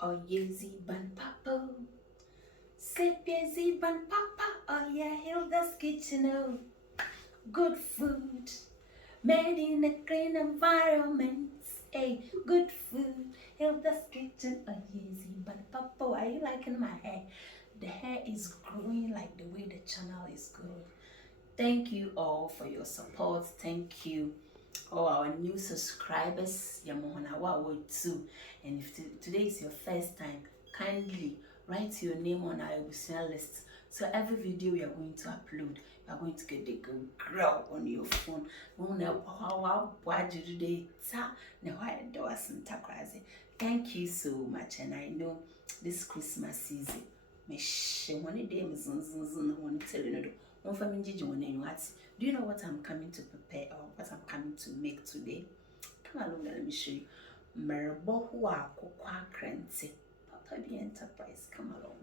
Oh yezi ban papa. Sip yezi ban papa. Oh yeah, Hilda's kitchen. Oh, good food made in a clean environment. Hey, good food. Hilda's kitchen. Oh yezi ban papa. Are you liking my hair? The hair is growing like the way the channel is growing. Thank you all for your support. Thank you all our new subscribers. Yamohanawa too. And if today is your first time, kindly write your name on our ebusian list. So every video we are going to upload, you are going to get the grow on your phone. Thank you so much, and I know this Christmas season, do you know what I'm coming to prepare or what I'm coming to make today? Come along and let me show you. Akrantie. Papa be enterprise. Come along.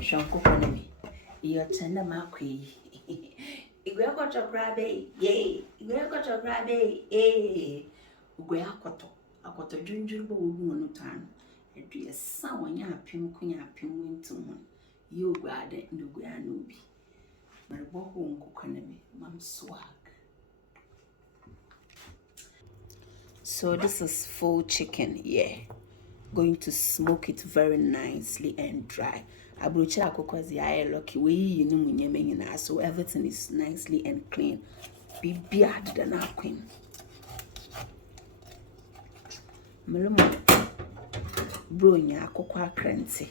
Shanko Konami. You're tender Marquis. Igwekoto grabe, yay. Igwekoto grabe, yay. Ugweakoto. Akoto junjurbo ugumonutan. Edria sawanya apim kunya apim wintum. You grade no guanubi. Marboho unkukanami, mam swag. So this is full chicken, yeah. Going to smoke it very nicely and dry. Abrocha akokozi aye lucky we yinu munyeme nyina, so everything is nicely and clean. Be beard than our queen. Melumo bro nya akoko akrantie.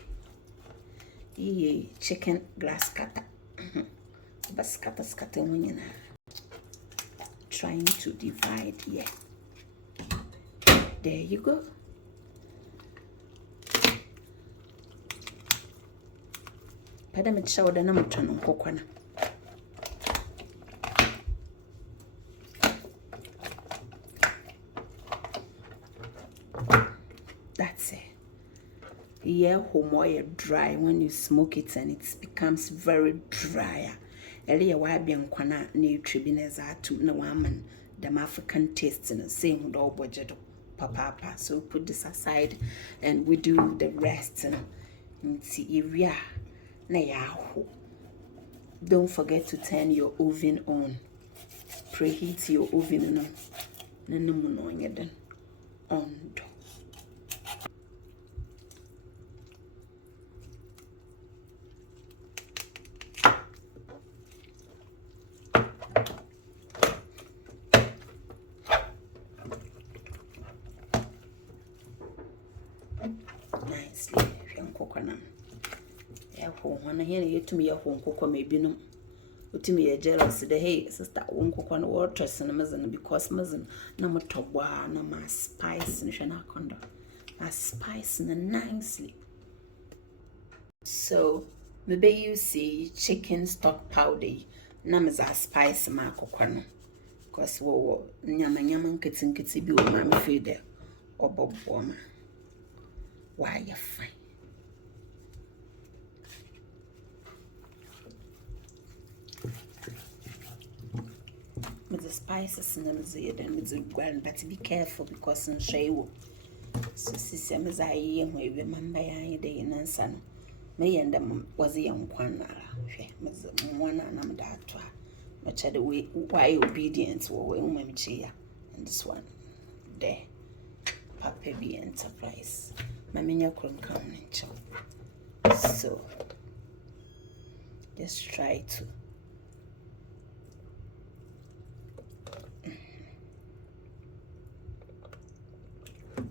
Ye chicken grasscutter. But scatter munyina. Trying to divide, yeah. There you go. Pada me chow da na mutano kokwana. That's it. Yeah, homoya dry when you smoke it and it becomes very drier. Earlier why be nkwana na tribinez atu na waman the African taste in the same dog budget. Papa. So put this aside and we do the rest. See area na yaho. Don't forget to turn your oven on. Preheat your oven no. Nanamuno yeden on. Nicely, coconut. When I hear you to me, a home cocoa may be no. To me, a jealous the hey, sister won't cook on water, cinnamon, because muzzin, no more toba, no more spice in Shanaconda. A spice nicely. So, maybe you see chicken stock powder, namaza spice marco corner. Because wo yaman kitten kitty be with mammy feeder or bob warmer. Why you fine? With the spices and the zed and with the grand, but be careful because in shame. So, Sissy, as I remember, I day in son. May and them was a young one, one and I'm that. Much of the way why obedience were women cheer. And this one there. Papa be enterprise. Mamma couldn't come and chow. So just try to.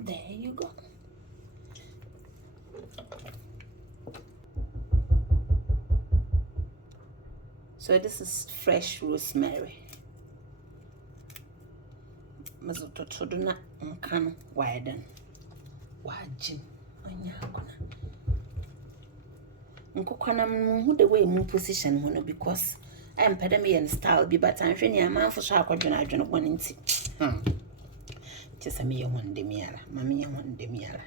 There you go. So this is fresh rosemary. Mazoto choduna nkano widen. Wajin onyakuna. Nkokwana who the way mu position hono because I am pedame and style be but I'm feeling a man for shark or general one in tea. Just a mere one demiara, mammy one demiara.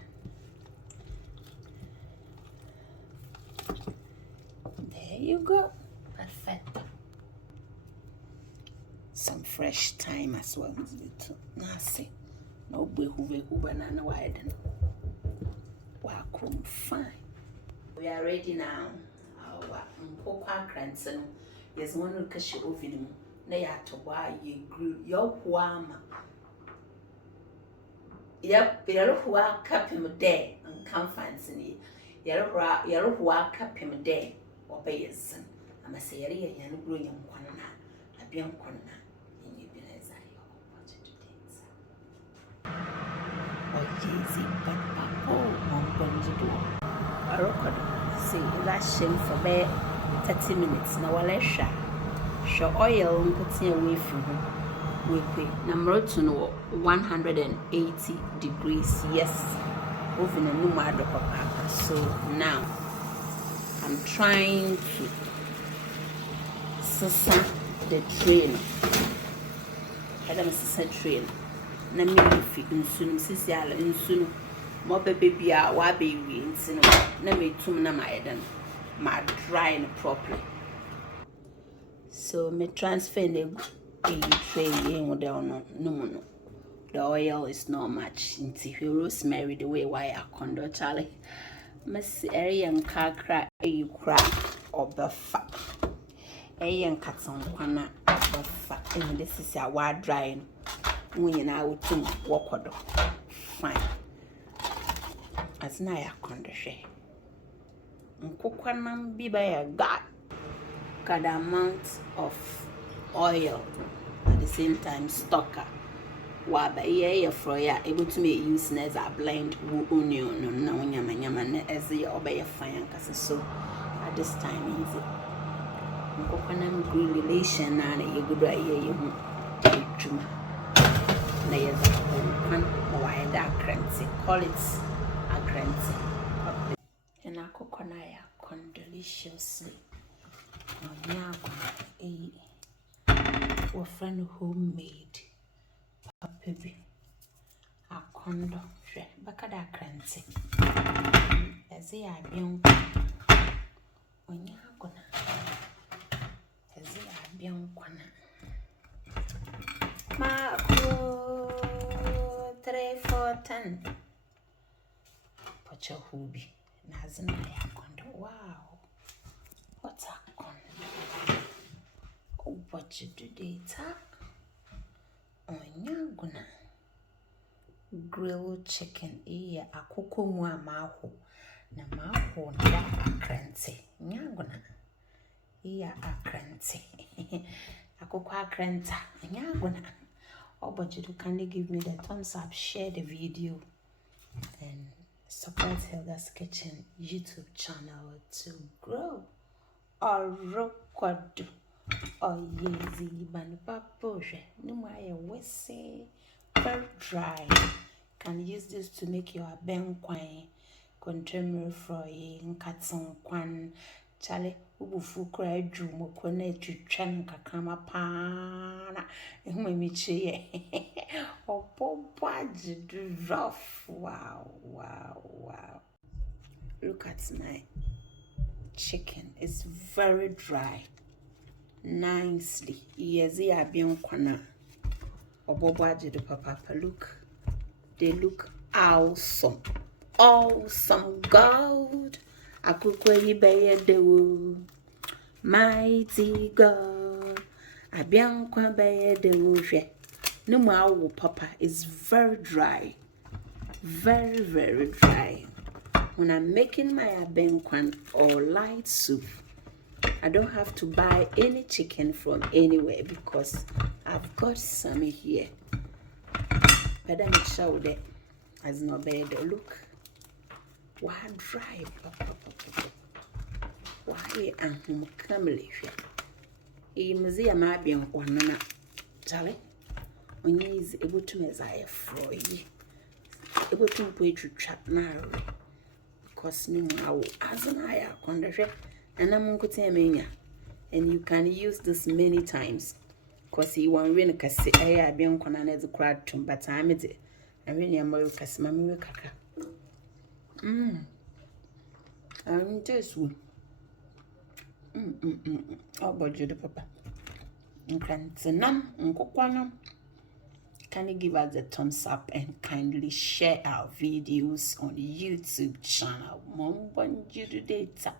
There you go. Perfect. Some fresh thyme as well. Nasi. No behuba na widen. Welcome fine. We are ready now. Our akrantie no. Yes, one who cash your oven. Na ya to buy ye grew your wama. Yep, yellow cap him a day and come fancy. Yellow cap him a day or bay a son. I must say, and growing one a bien corner. And you been as I wanted to dance. Oh, easy, but papa, on Bonjour. I record, say that shame for bare 30 minutes. Now, I'll let show oil and put away from him. Number 180 degrees. Yes, oven and no papa. So now I'm trying to sasa the train. I don't see train. Na me fi insunu sisi ala insunu mo baby a wa be wi nsinu na me tum na ma eden ma dry no properly. So me transfer the tray in with no. The oil is not much. Into rosemary the way why I condo Charlie. Miss Arian kakra a crack of the fat. Ayan cats on corner of the fat. And this is a wide drying. When I would walk fine. As na condo she. Cookwanam be by a god. Got the amount of oil at the same time stocker. Why by a froya able to make use as a blind onion no yama as the obey a fine cassa so at this time easy. Coconut green relation and a good idea you truma. Layers of one why akrantie call it akrantie. And a coconut con deliciously. Now a friend homemade baby a condo bakada akrantie as I been on yagona as I been kwana Marco 3 4 10 Pocha hubi nazina ya condo. Wow, what's a condo? Oh, what you do data on yagona grilled chicken akoko mu amaho na maho na akrantie nyagona akrantie akoko akranta nyagona. Oh, but you kindly give me the thumbs up, share the video and support Hilda's Kitchen YouTube channel to grow. Afro-Cuban. Oh, easy, but papa, no my wese very dry. Can use this to make your ben quine, contemporary frying, katson quan, Charlie, ubufu cry, drew mo to chan kakama pana, and when me cheer. Oh, poor rough. Wow. Look at my chicken, it's very dry. Nicely, yes, they are being corner. Obobaji the papa look. They look awesome. Awesome gold. Akukwe baye de mighty God. Abiankwa baye de hwe. No more papa is very dry. Very dry. When I'm making my abenkwan or light soup, I don't have to buy any chicken from anywhere because I've got some here. Better make sure that as no bad look. Why dry? Why am home camely? A museum might be on one Charlie. When you is able to messiah for ye, able to put to trap narrow because no more as an eye condition. And I'm going to tell you, and you can use this many times because you want really to say, I be on Conan as a crowd to but I'm it. I really am more because Mammy Kaka. I'm just one. Oh, but you the papa. You can't say none, Uncle Quanum. Kindly give us a thumbs up and kindly share our videos on YouTube channel. Mom, data.